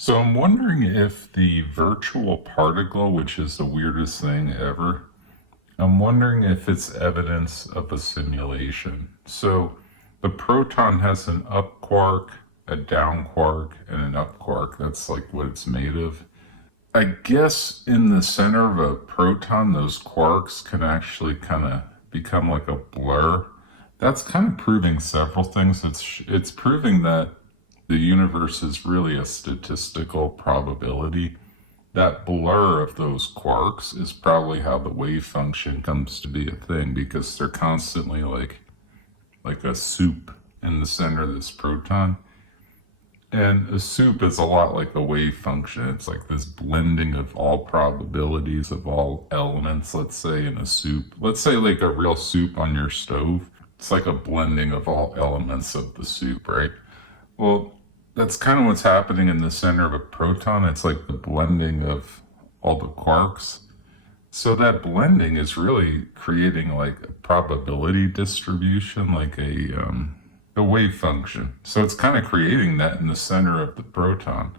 So I'm wondering if the virtual particle, which is the weirdest thing ever, I'm wondering if it's evidence of a simulation. So the proton has an up quark, a down quark, and an up quark. That's like what it's made of. I guess in the center of a proton, those quarks can actually kind of become like a blur. That's kind of proving several things. It's proving that the universe is really a statistical probability. That blur of those quarks is probably how the wave function comes to be a thing because they're constantly like a soup in the center of this proton. And a soup is a lot like a wave function. It's like this blending of all probabilities of all elements, let's say, in a soup. Let's say like a real soup on your stove. It's like a blending of all elements of the soup, right? Well, that's kind of what's happening in the center of a proton. It's like the blending of all the quarks. So that blending is really creating like a probability distribution, like a wave function. So it's kind of creating that in the center of the proton.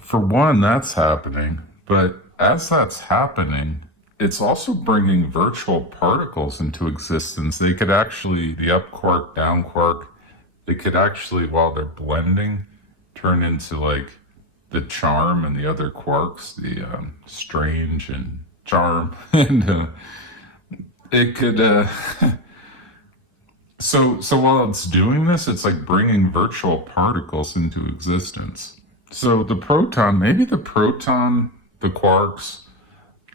For one, that's happening, but as that's happening, it's also bringing virtual particles into existence. They could actually, the up quark, down quark, they could actually, while they're blending, turn into like the charm and the other quarks, the strange and charm, and it could. So while it's doing this, it's like bringing virtual particles into existence. So the proton, maybe the proton, the quarks,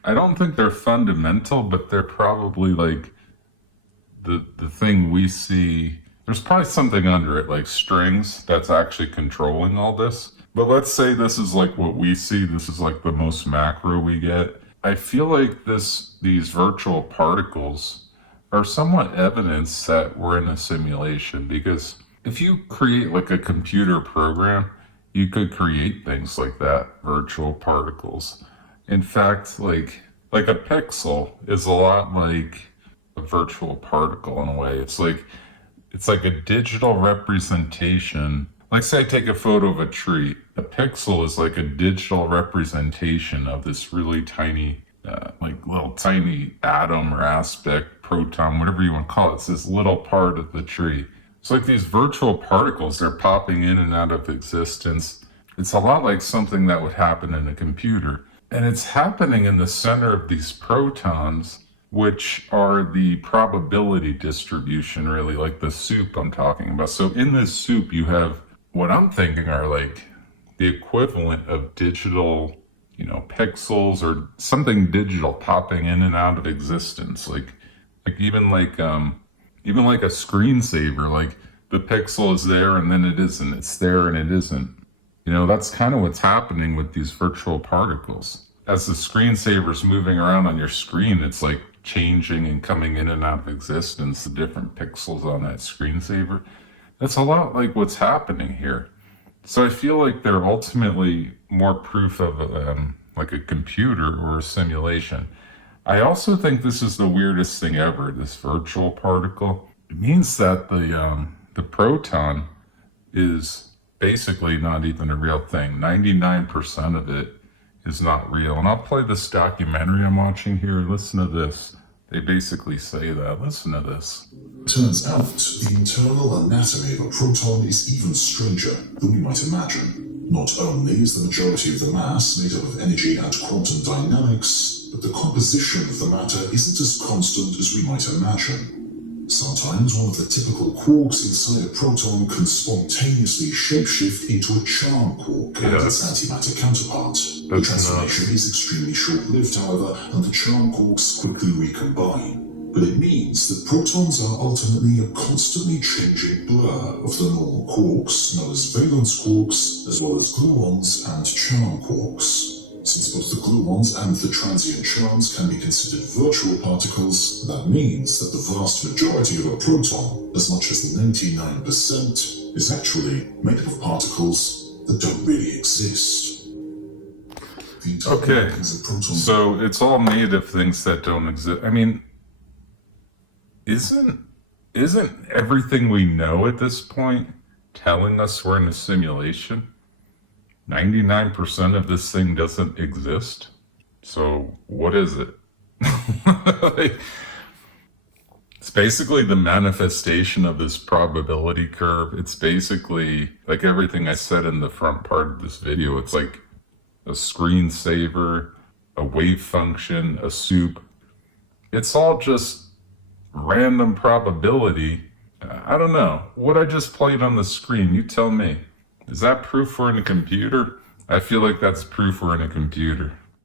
I don't think they're fundamental, but they're probably like the thing we see. There's probably something under it, like strings, that's actually controlling all this. But let's say this is like what we see. This is like the most macro we get. I feel like these virtual particles are somewhat evidence that we're in a simulation because if you create like a computer program, you could create things like that, virtual particles. In fact, like a pixel is a lot like a virtual particle in a way. It's like a digital representation. Like say I take a photo of a tree. A pixel is like a digital representation of this really tiny, like little tiny atom or aspect, proton, whatever you want to call it. It's this little part of the tree. It's like these virtual particles, they're popping in and out of existence. It's a lot like something that would happen in a computer. And it's happening in the center of these protons, which are the probability distribution, really, like the soup I'm talking about. So in this soup, you have what I'm thinking are like the equivalent of digital, pixels or something digital popping in and out of existence. Like even like a screensaver, like the pixel is there and then it isn't. It's there and it isn't. That's kind of what's happening with these virtual particles. As the screensaver's moving around on your screen, it's like changing and coming in and out of existence, the different pixels on that screensaver. That's a lot like what's happening here. So I feel like they're ultimately more proof of like a computer or a simulation. I also think this is the weirdest thing ever, this virtual particle. It means that the proton is basically not even a real thing. 99% of it is not real. And I'll play this documentary I'm watching here. Listen to this. They basically say that. Listen to this. Turns out the internal anatomy of a proton is even stranger than we might imagine. Not only is the majority of the mass made up of energy and quantum dynamics, but the composition of the matter isn't as constant as we might imagine. Sometimes one of the typical quarks inside a proton can spontaneously shapeshift into a charm quark and its antimatter counterpart. The transformation is extremely short-lived, however, and the charm quarks quickly recombine. But it means that protons are ultimately a constantly changing blur of the normal quarks, known as valence quarks, as well as gluons and charm quarks. Since both the gluons and the transient charms can be considered virtual particles, that means that the vast majority of a proton, as much as 99%, is actually made up of particles that don't really exist. Okay, so it's all made of things that don't exist. I mean, isn't everything we know at this point telling us we're in a simulation? 99% of this thing doesn't exist. So what is it? Like, it's basically the manifestation of this probability curve. It's basically like everything I said in the front part of this video. It's like a screensaver, a wave function, a soup. It's all just random probability. I don't know. What I just played on the screen, you tell me. Is that proof we're in a computer? I feel like that's proof we're in a computer.